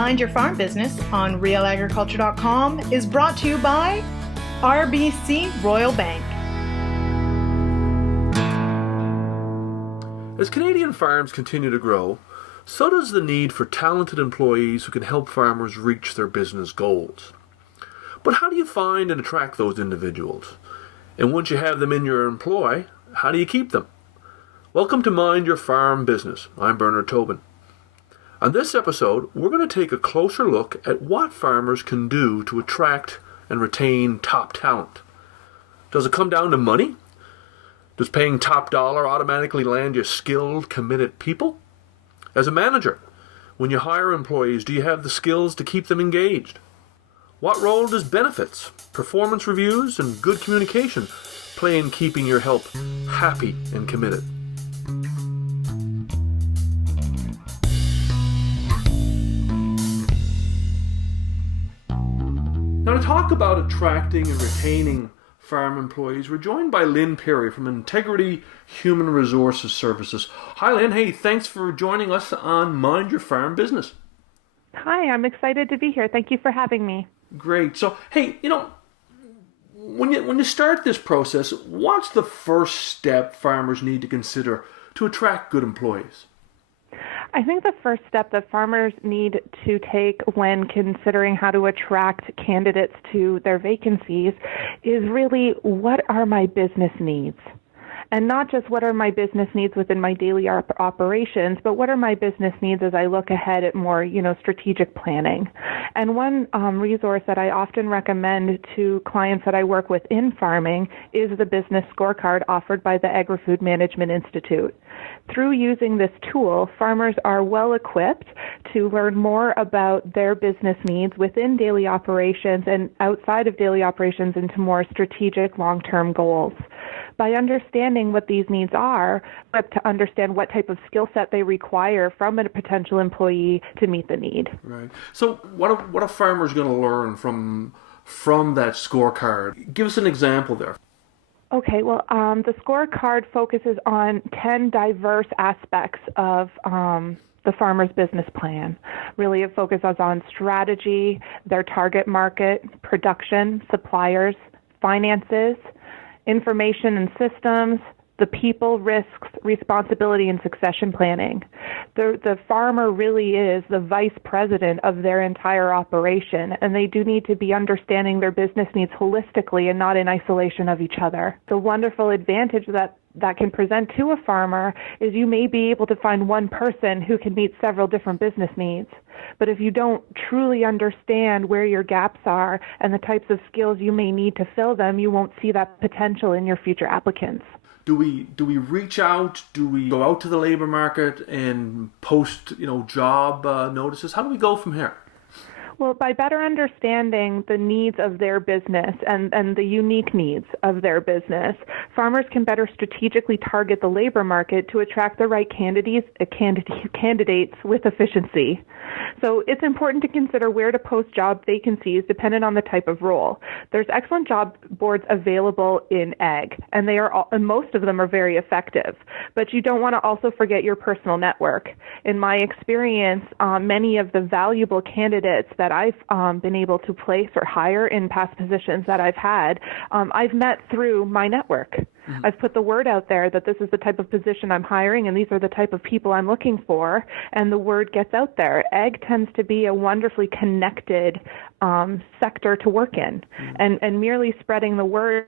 Mind Your Farm Business on RealAgriculture.com is brought to you by RBC Royal Bank. As Canadian farms continue to grow, so does the need for talented employees who can help farmers reach their business goals. But how do you find and attract those individuals? And once you have them in your employ, how do you keep them? Welcome to Mind Your Farm Business. I'm Bernard Tobin. On this episode, we're going to take a closer look at what farmers can do to attract and retain top talent. Does it come down to money? Does paying top dollar automatically land you skilled, committed people? As a manager, when you hire employees, do you have the skills to keep them engaged? What role does benefits, performance reviews, and good communication play in keeping your help happy and committed? Now, to talk about attracting and retaining farm employees, we're joined by Lynn Perry from Integrity Human Resources Services. Hi, Lynn. Hey, thanks for joining us on Mind Your Farm Business. Hi, I'm excited to be here. Thank you for having me. Great. So, hey, when you start this process, what's the first step farmers need to consider to attract good employees? I think the first step that farmers need to take when considering how to attract candidates to their vacancies is really, what are my business needs? And not just what are my business needs within my daily operations, but what are my business needs as I look ahead at more, strategic planning. And one resource that I often recommend to clients that I work with in farming is the business scorecard offered by the Agri-Food Management Institute. Through using this tool, farmers are well equipped to learn more about their business needs within daily operations and outside of daily operations into more strategic long-term goals. By understanding what these needs are, but to understand what type of skill set they require from a potential employee to meet the need. Right. So what are farmers going to learn from that scorecard? Give us an example there. Okay, well, the scorecard focuses on 10 diverse aspects of the farmer's business plan. Really, it focuses on strategy, their target market, production, suppliers, finances, information and systems, the people, risks, responsibility, and succession planning. The farmer really is the vice president of their entire operation, and they do need to be understanding their business needs holistically and not in isolation of each other. The wonderful advantage that can present to a farmer is you may be able to find one person who can meet several different business needs. But if you don't truly understand where your gaps are and the types of skills you may need to fill them, you won't see that potential in your future applicants. Do we reach out? Do we go out to the labor market and post, job notices? How do we go from here? Well, by better understanding the needs of their business and the unique needs of their business, farmers can better strategically target the labor market to attract the right candidates with efficiency. So it's important to consider where to post job vacancies depending on the type of role. There's excellent job boards available in ag, and most of them are very effective. But you don't want to also forget your personal network. In my experience, many of the valuable candidates that I've been able to place or hire in past positions that I've had, I've met through my network. Mm-hmm. I've put the word out there that this is the type of position I'm hiring and these are the type of people I'm looking for, and the word gets out there. Ag tends to be a wonderfully connected sector to work in, and merely spreading the word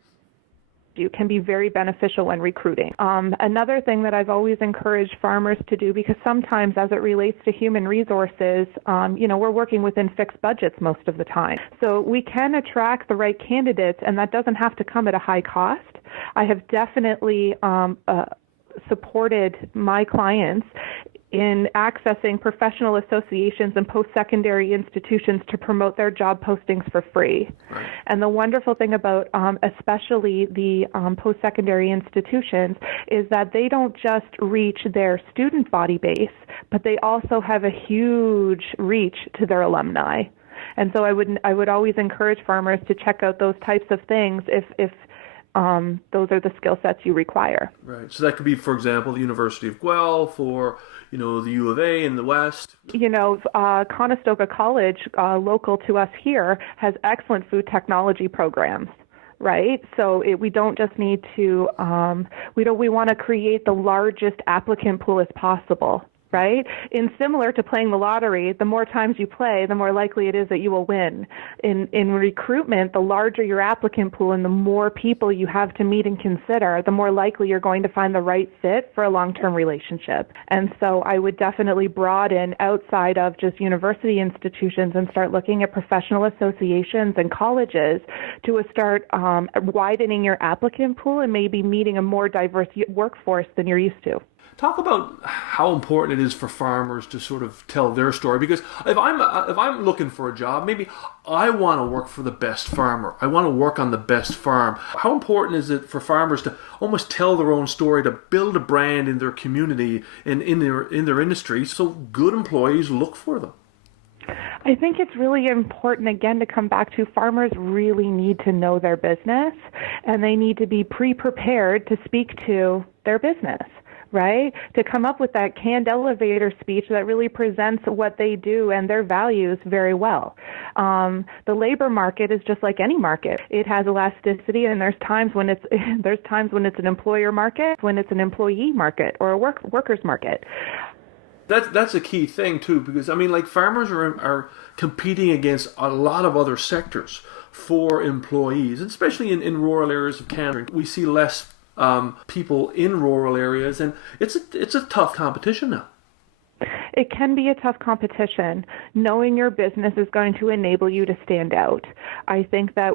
can be very beneficial when recruiting. Another thing that I've always encouraged farmers to do, because sometimes as it relates to human resources, we're working within fixed budgets most of the time. So we can attract the right candidates, and that doesn't have to come at a high cost. I have definitely supported my clients in accessing professional associations and post-secondary institutions to promote their job postings for free. Right. And the wonderful thing about especially the post-secondary institutions is that they don't just reach their student body base, but they also have a huge reach to their alumni. And so I would always encourage farmers to check out those types of things if those are the skill sets you require. Right. So that could be, for example, the University of Guelph or, the U of A in the West. Conestoga College, local to us here, has excellent food technology programs. Right. So we don't just need to, we want to create the largest applicant pool as possible. Right? In similar to playing the lottery, the more times you play, the more likely it is that you will win. In recruitment, the larger your applicant pool and the more people you have to meet and consider, the more likely you're going to find the right fit for a long-term relationship. And so I would definitely broaden outside of just university institutions and start looking at professional associations and colleges to start widening your applicant pool and maybe meeting a more diverse workforce than you're used to. Talk about how important it is for farmers to sort of tell their story. Because if I'm looking for a job, maybe I want to work for the best farmer. I want to work on the best farm. How important is it for farmers to almost tell their own story, to build a brand in their community and in their industry, so good employees look for them? I think it's really important, again, to come back to farmers really need to know their business, and they need to be pre-prepared to speak to their business. Right? To come up with that canned elevator speech that really presents what they do and their values very well. The labor market is just like any market. It has elasticity, and there's times when it's an employer market, when it's an employee market, or a workers market. That's a key thing too, because farmers are competing against a lot of other sectors for employees, especially in rural areas of Canada. We see less people in rural areas, and it's a tough competition now. It can be a tough competition. Knowing your business is going to enable you to stand out. I think that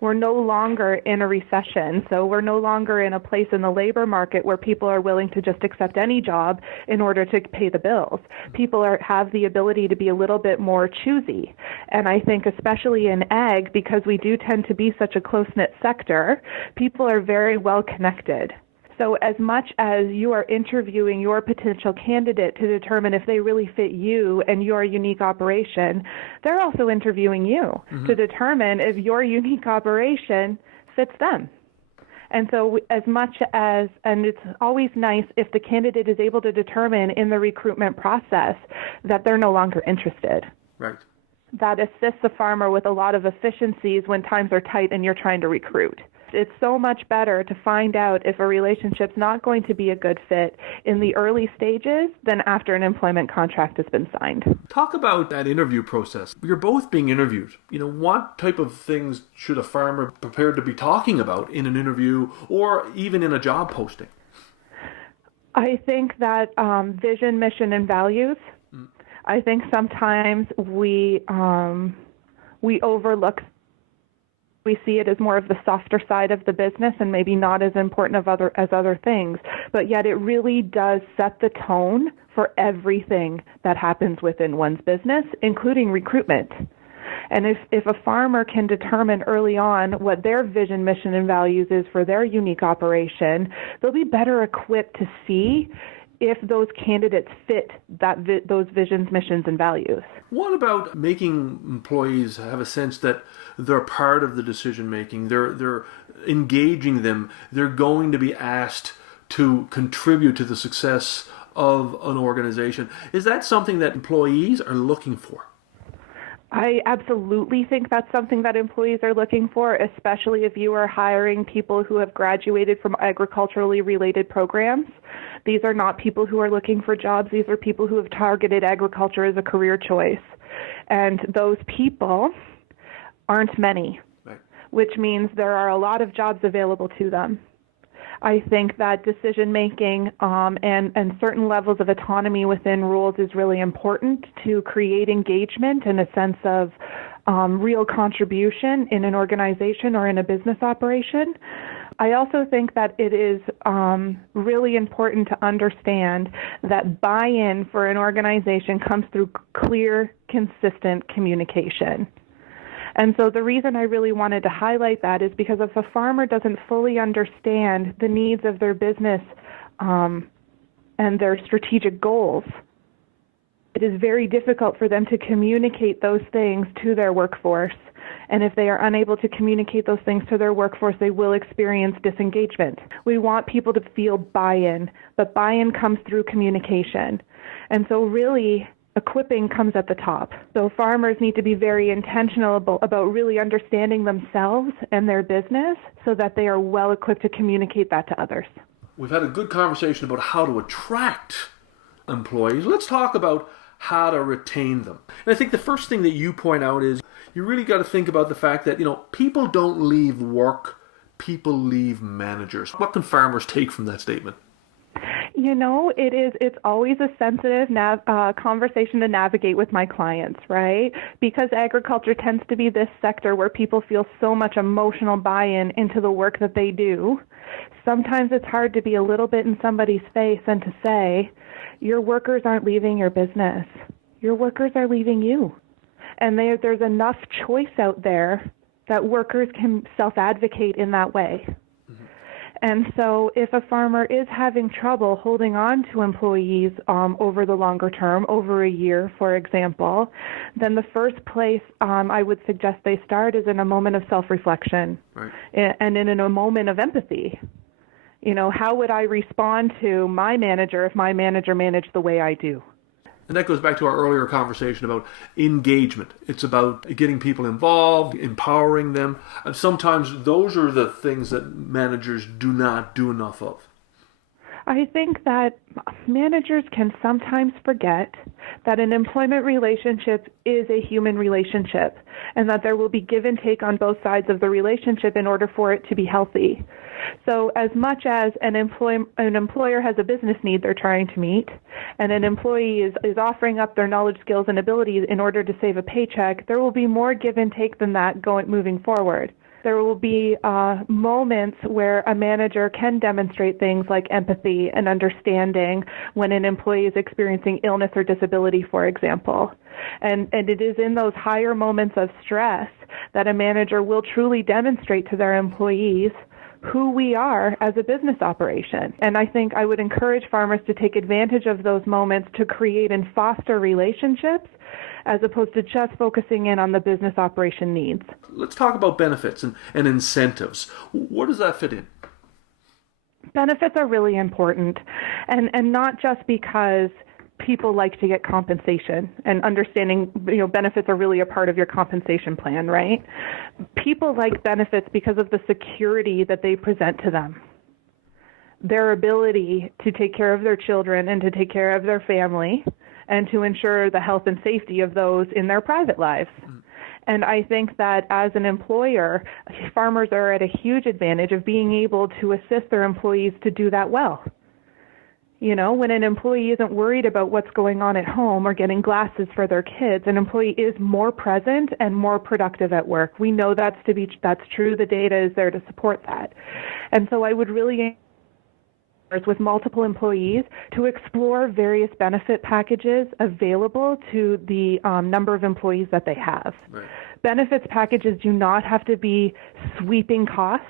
we're no longer in a recession, so we're no longer in a place in the labor market where people are willing to just accept any job in order to pay the bills. People have the ability to be a little bit more choosy. And I think especially in ag, because we do tend to be such a close-knit sector, people are very well connected. So as much as you are interviewing your potential candidate to determine if they really fit you and your unique operation, they're also interviewing you to determine if your unique operation fits them. And so and it's always nice if the candidate is able to determine in the recruitment process that they're no longer interested. Right. That assists the farmer with a lot of efficiencies when times are tight and you're trying to recruit. It's so much better to find out if a relationship's not going to be a good fit in the early stages than after an employment contract has been signed. Talk about that interview process. You're both being interviewed. What type of things should a farmer prepare to be talking about in an interview or even in a job posting? I think that vision, mission, and values. I think sometimes we overlook. We see it as more of the softer side of the business and maybe not as important as other things, but yet it really does set the tone for everything that happens within one's business, including recruitment. And if a farmer can determine early on what their vision, mission, and values is for their unique operation, they'll be better equipped to see if those candidates fit those visions, missions, and values. What about making employees have a sense that they're part of the decision making, they're engaging them, they're going to be asked to contribute to the success of an organization? Is that something that employees are looking for? I absolutely think that's something that employees are looking for, especially if you are hiring people who have graduated from agriculturally related programs. These are not people who are looking for jobs. These are people who have targeted agriculture as a career choice. And those people aren't many, right, which means there are a lot of jobs available to them. I think that decision-making and certain levels of autonomy within roles is really important to create engagement and a sense of real contribution in an organization or in a business operation. I also think that it is really important to understand that buy-in for an organization comes through clear, consistent communication. And so the reason I really wanted to highlight that is because if a farmer doesn't fully understand the needs of their business and their strategic goals, it is very difficult for them to communicate those things to their workforce. And if they are unable to communicate those things to their workforce, they will experience disengagement. We want people to feel buy-in, but buy-in comes through communication. And so really, equipping comes at the top. So farmers need to be very intentional about really understanding themselves and their business so that they are well equipped to communicate that to others. We've had a good conversation about how to attract employees. Let's talk about how to retain them. And I think the first thing that you point out is you really got to think about the fact that, people don't leave work, people leave managers. What can farmers take from that statement? It's always a sensitive conversation to navigate with my clients, right? Because agriculture tends to be this sector where people feel so much emotional buy-in into the work that they do. Sometimes it's hard to be a little bit in somebody's face and to say, your workers aren't leaving your business. Your workers are leaving you. And there's enough choice out there that workers can self-advocate in that way. Mm-hmm. And so if a farmer is having trouble holding on to employees over the longer term, over a year, for example, then the first place I would suggest they start is in a moment of self-reflection, right, and in a moment of empathy. How would I respond to my manager if my manager managed the way I do? And that goes back to our earlier conversation about engagement. It's about getting people involved, empowering them. And sometimes those are the things that managers do not do enough of. I think that managers can sometimes forget that an employment relationship is a human relationship and that there will be give and take on both sides of the relationship in order for it to be healthy. So as much as an employer has a business need they're trying to meet, and an employee is offering up their knowledge, skills, and abilities in order to save a paycheck, there will be more give and take than that moving forward. There will be moments where a manager can demonstrate things like empathy and understanding when an employee is experiencing illness or disability, for example. And it is in those higher moments of stress that a manager will truly demonstrate to their employees who we are as a business operation. And I think I would encourage farmers to take advantage of those moments to create and foster relationships as opposed to just focusing in on the business operation needs. Let's talk about benefits and incentives. Where does that fit in? Benefits are really important, and not just because people like to get compensation, and understanding benefits are really a part of your compensation plan, right? People like benefits because of the security that they present to them. Their ability to take care of their children and to take care of their family and to ensure the health and safety of those in their private lives. And I think that as an employer, farmers are at a huge advantage of being able to assist their employees to do that well. When an employee isn't worried about what's going on at home or getting glasses for their kids, an employee is more present and more productive at work. We know that's true. The data is there to support that. And so I would really with multiple employees to explore various benefit packages available to the number of employees that they have. Right. Benefits packages do not have to be sweeping costs.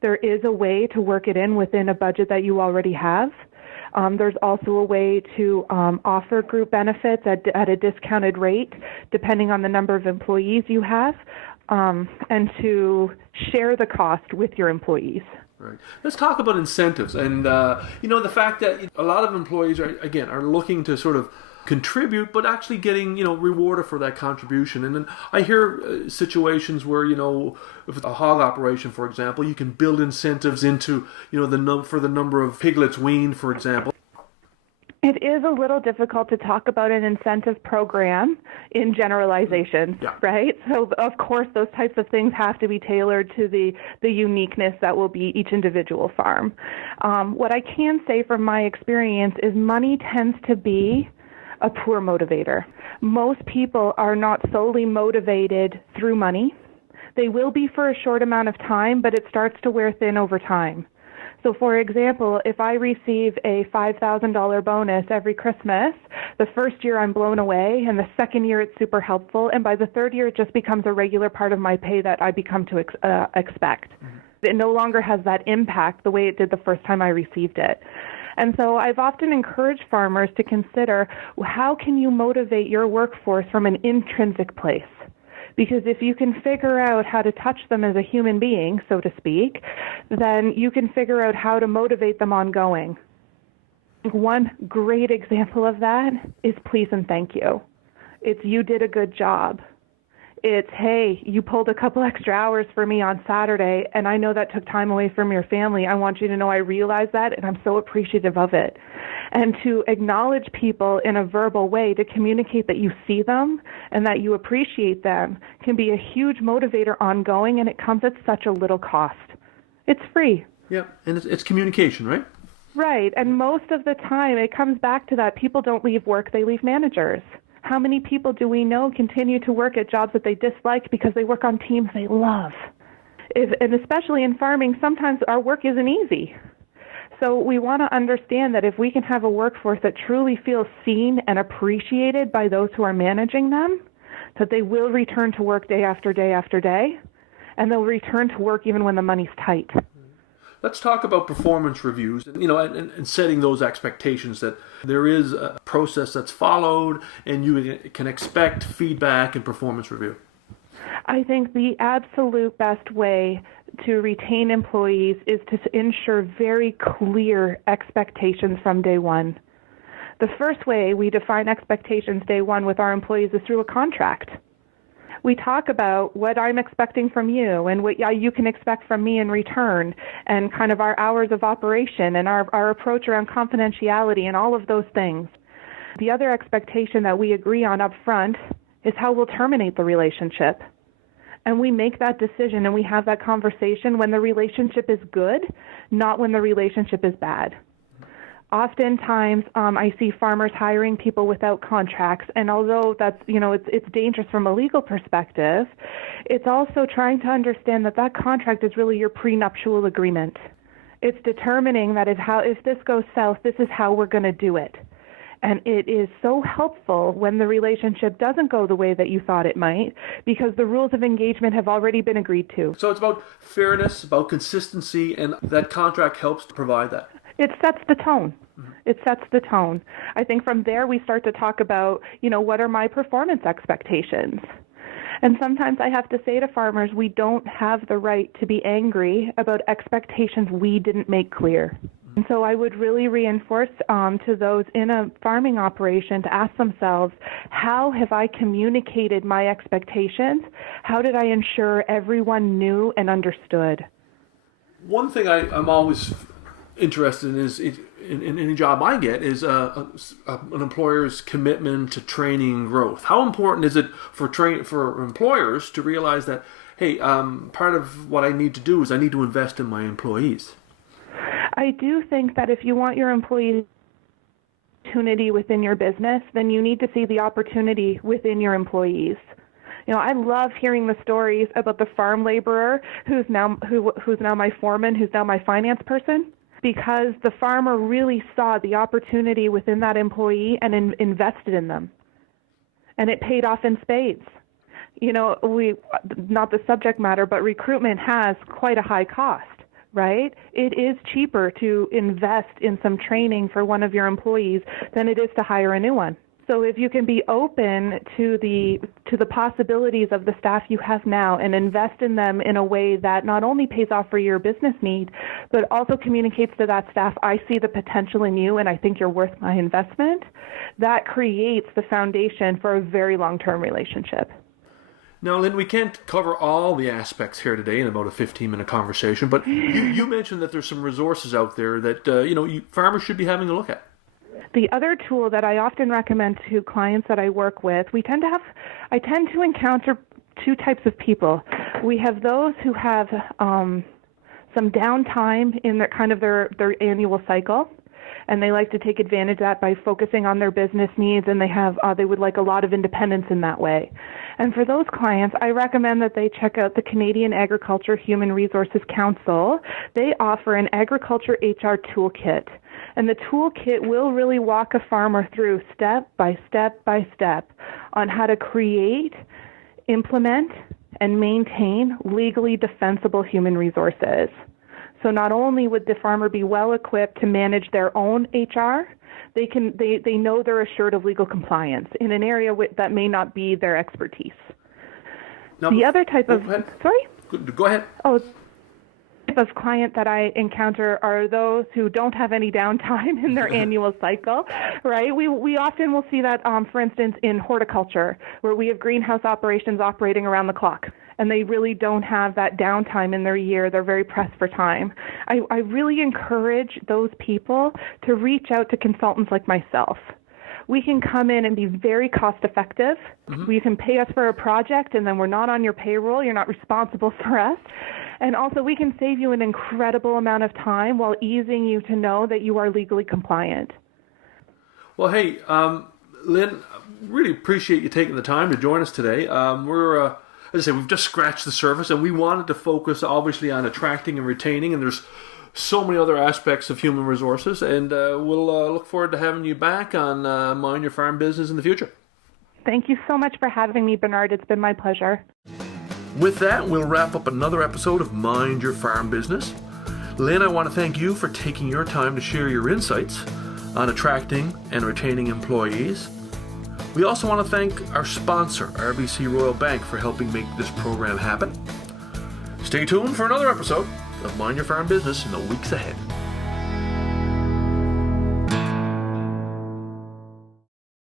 There is a way to work it in within a budget that you already have. There's also a way to offer group benefits at a discounted rate depending on the number of employees you have, and to share the cost with your employees. Right. Let's talk about incentives and the fact that a lot of employees are looking to sort of contribute, but actually getting rewarded for that contribution. And then I hear situations where if a hog operation, for example, you can build incentives into for the number of piglets weaned, for example. It is a little difficult to talk about an incentive program in generalizations, yeah, right? So, of course, those types of things have to be tailored to the uniqueness that will be each individual farm. What I can say from my experience is money tends to be a poor motivator. Most people are not solely motivated through money. They will be for a short amount of time, but it starts to wear thin over time. So, for example, if I receive a $5,000 bonus every Christmas, the first year I'm blown away, and the second year it's super helpful, and by the third year it just becomes a regular part of my pay that I become to expect. Mm-hmm. It no longer has that impact the way it did the first time I received it. And so I've often encouraged farmers to consider, how can you motivate your workforce from an intrinsic place? Because if you can figure out how to touch them as a human being, so to speak, then you can figure out how to motivate them ongoing. One great example of that is please and thank you. It's you did a good job. It's, hey, you pulled a couple extra hours for me on Saturday, and I know that took time away from your family. I want you to know I realize that, and I'm so appreciative of it. And to acknowledge people in a verbal way, to communicate that you see them and that you appreciate them, can be a huge motivator ongoing, and it comes at such a little cost. It's free. Yeah, and it's communication, right? Right, and most of the time it comes back to that. People don't leave work, they leave managers. How many people do we know continue to work at jobs that they dislike because they work on teams they love? And especially in farming, sometimes our work isn't easy. So we want to understand that if we can have a workforce that truly feels seen and appreciated by those who are managing them, that they will return to work day after day after day, and they'll return to work even when the money's tight. Let's talk about performance reviews, and setting those expectations that there is a process that's followed and you can expect feedback and performance review. I think the absolute best way to retain employees is to ensure very clear expectations from day one. The first way we define expectations day one with our employees is through a contract. We talk about what I'm expecting from you and what you can expect from me in return, and kind of our hours of operation and our approach around confidentiality and all of those things. The other expectation that we agree on up front is how we'll terminate the relationship. And we make that decision and we have that conversation when the relationship is good, not when the relationship is bad. Oftentimes, I see farmers hiring people without contracts, and although that's, it's dangerous from a legal perspective, it's also trying to understand that that contract is really your prenuptial agreement. It's determining that if this goes south, this is how we're going to do it. And it is so helpful when the relationship doesn't go the way that you thought it might, because the rules of engagement have already been agreed to. So it's about fairness, about consistency, and that contract helps to provide that. It sets the tone. It sets the tone. I think from there we start to talk about, what are my performance expectations? And sometimes I have to say to farmers, we don't have the right to be angry about expectations we didn't make clear. And so I would really reinforce to those in a farming operation to ask themselves, how have I communicated my expectations? How did I ensure everyone knew and understood? One thing I'm always interested in is in any job I get is an employer's commitment to training and growth. How important is it for employers to realize that, hey, part of what I need to do is I need to invest in my employees? I do think that if you want your employees opportunity within your business, then you need to see the opportunity within your employees. I love hearing the stories about the farm laborer who's now my foreman, who's now my finance person, because the farmer really saw the opportunity within that employee and invested in them. And it paid off in spades. Not the subject matter, but recruitment has quite a high cost, right? It is cheaper to invest in some training for one of your employees than it is to hire a new one. So if you can be open to the possibilities of the staff you have now and invest in them in a way that not only pays off for your business need, but also communicates to that staff, I see the potential in you and I think you're worth my investment, that creates the foundation for a very long-term relationship. Now, Lynn, we can't cover all the aspects here today in about a 15-minute conversation, but you mentioned that there's some resources out there that farmers should be having a look at. The other tool that I often recommend to clients that I work with, I tend to encounter two types of people. We have those who have some downtime in their annual cycle, and they like to take advantage of that by focusing on their business needs, and they would like a lot of independence in that way. And for those clients, I recommend that they check out the Canadian Agriculture Human Resources Council. They offer an agriculture HR toolkit. And the toolkit will really walk a farmer through step by step by step on how to create, implement, and maintain legally defensible human resources. So not only would the farmer be well equipped to manage their own HR, they know they're assured of legal compliance in an area that may not be their expertise. Now, the other type of sorry? Go ahead. Oh, type of client that I encounter are those who don't have any downtime in their annual cycle, right? We often will see that, for instance, in horticulture, where we have greenhouse operations operating around the clock, and they really don't have that downtime in their year. They're very pressed for time. I really encourage those people to reach out to consultants like myself. We can come in and be very cost effective. You can pay us for a project, and then we're not on your payroll. You're not responsible for us. And also, we can save you an incredible amount of time while easing you to know that you are legally compliant. Well, hey, Lynn, really appreciate you taking the time to join us today. As I say, we've just scratched the surface, and we wanted to focus, obviously, on attracting and retaining, and there's so many other aspects of human resources, and we'll look forward to having you back on Mind Your Farm Business in the future. Thank you so much for having me, Bernard. It's been my pleasure. With that, we'll wrap up another episode of Mind Your Farm Business. Lynn, I want to thank you for taking your time to share your insights on attracting and retaining employees. We also want to thank our sponsor, RBC Royal Bank, for helping make this program happen. Stay tuned for another episode of Mind Your Farm Business in the weeks ahead.